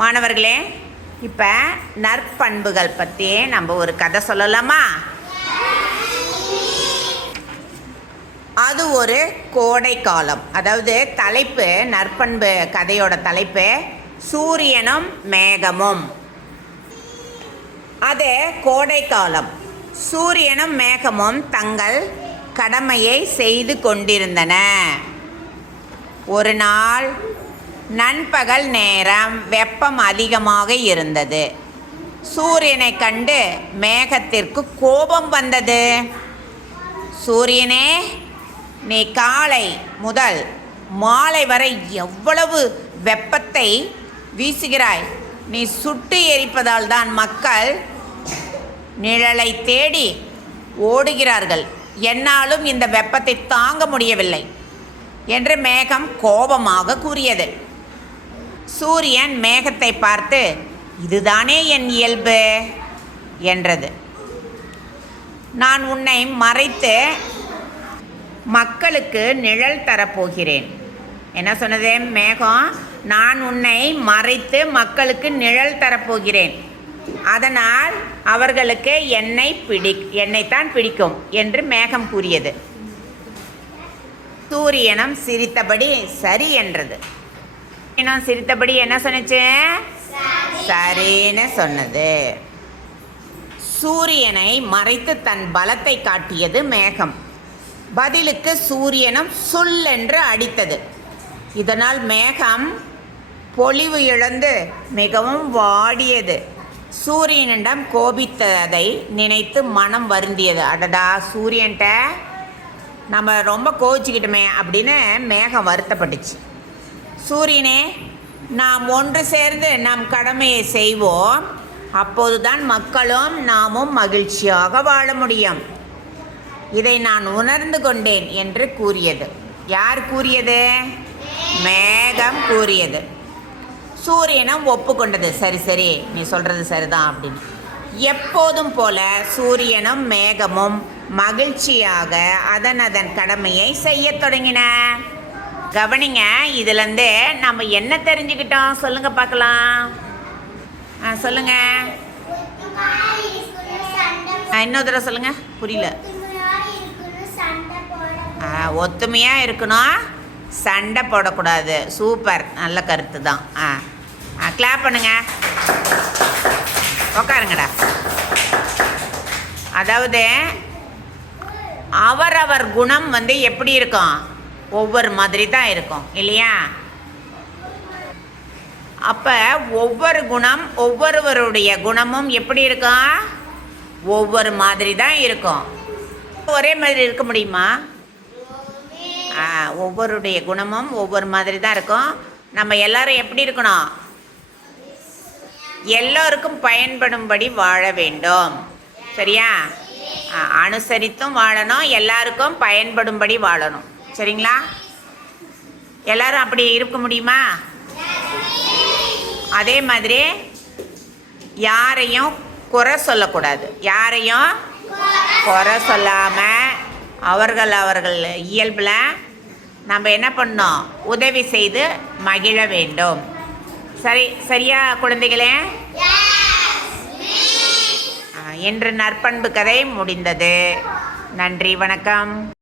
மாணவர்களே இப்போ நற்பண்புகள் பற்றி நம்ம ஒரு கதை சொல்லலாமா? அது ஒரு கோடை காலம். அதாவது தலைப்பு நற்பண்பு கதையோட தலைப்பு சூரியனும் மேகமும். அது கோடை காலம். சூரியனும் மேகமும் தங்கள் கடமையை செய்து கொண்டிருந்தன. ஒரு நாள் நண்பகல் நேரம் வெப்பம் அதிகமாக இருந்தது. சூரியனை கண்டு மேகத்திற்கு கோபம் வந்தது. சூரியனே நீ காலை முதல் மாலை வரை எவ்வளவு வெப்பத்தை வீசுகிறாய்? நீ சுட்டு எரிப்பதால் தான் மக்கள் நிழலை தேடி ஓடுகிறார்கள். என்னாலும் இந்த வெப்பத்தை தாங்க முடியவில்லை என்று மேகம் கோபமாக கூறியது. சூரியன் மேகத்தை பார்த்து இதுதானே என் இயல்பு? என்றது. நான் உன்னை மறைத்து மக்களுக்கு நிழல் தரப்போகிறேன். என்ன சொன்னது? மேகம் நான் உன்னை மறைத்து மக்களுக்கு நிழல் தரப்போகிறேன். அதனால் அவர்களுக்கு என்னை பிடி என்னைத்தான் பிடிக்கும் என்று மேகம் கூறியது. சூரியனும் சிரித்தபடி சரி என்றது. இன்னும் சிரித்தபடி என்ன சொன்னுச்சு? சரின்னு சொன்னது. சூரியனை மறைத்து தன் பலத்தை காட்டியது மேகம். பதிலுக்கு சூரியனும் சுல்லென்று அடித்தது. இதனால் மேகம் பொலிவு இழந்து மிகவும் வாடியது. சூரியனிடம் கோபித்ததை நினைத்து மனம் வருந்தியது. அடடா சூரியன்ட்ட நம்ம ரொம்ப கோவிச்சுக்கிட்டோமே அப்படின்னு மேகம் வருத்தப்பட்டுச்சு. சூரியனே நாம் ஒன்று சேர்ந்து நம் கடமையை செய்வோம். அப்போதுதான் மக்களும் நாமும் மகிழ்ச்சியாக வாழ முடியும். இதை நான் உணர்ந்து கொண்டேன் என்று கூறியது. யார் கூறியது? மேகம் கூறியது. சூரியனும் ஒப்புக்கொண்டது. சரி சரி நீ சொல்கிறது சரிதான் அப்படின்னு. எப்போதும் போல சூரியனும் மேகமும் மகிழ்ச்சியாக அதன் அதன் கடமையை செய்யத் தொடங்கின. கவனிங்க இதுலேருந்து நம்ம என்ன தெரிஞ்சுக்கிட்டோம்? சொல்லுங்க பார்க்கலாம். ஆ சொல்லுங்க. ஆ, இன்னொரு தடவை சொல்லுங்க. புரியல. ஒத்துமையாக இருக்கணும். சண்டை போடக்கூடாது. சூப்பர். நல்ல கருத்து தான். ஆ ஆ கிளாப் பண்ணுங்க. உக்காருங்கடா. அதாவது அவரவர் குணம் வந்து எப்படி இருக்கும்? ஒவ்வொரு மாதிரி தான் இருக்கும் இல்லையா? அப்போ ஒவ்வொரு குணம் ஒவ்வொருவருடைய குணமும் எப்படி இருக்கும் ஒவ்வொரு மாதிரி தான் இருக்கும். ஒரே மாதிரி இருக்க முடியுமா? ஒவ்வொருடைய குணமும் ஒவ்வொரு மாதிரி தான் இருக்கும். நம்ம எல்லாரும் எப்படி இருக்கணும்? எல்லோருக்கும் பயன்படும்படி வாழ வேண்டும். சரியா? அனுசரித்தும் வாழணும் எல்லாருக்கும் பயன்படும்படி வாழணும். சரிங்களா? எல்லாரும் அப்படி இருக்க முடியுமா? அதே மாதிரி யாரையும் குறை சொல்லக்கூடாது. யாரையும் குறை சொல்லாமல் அவர்கள் அவர்கள் இயல்பில் நம்ம என்ன பண்ணோம் உதவி செய்து மகிழ வேண்டும். சரி சரியா குழந்தைகளே? என்று நற்பண்பு கதை முடிந்தது. நன்றி வணக்கம்.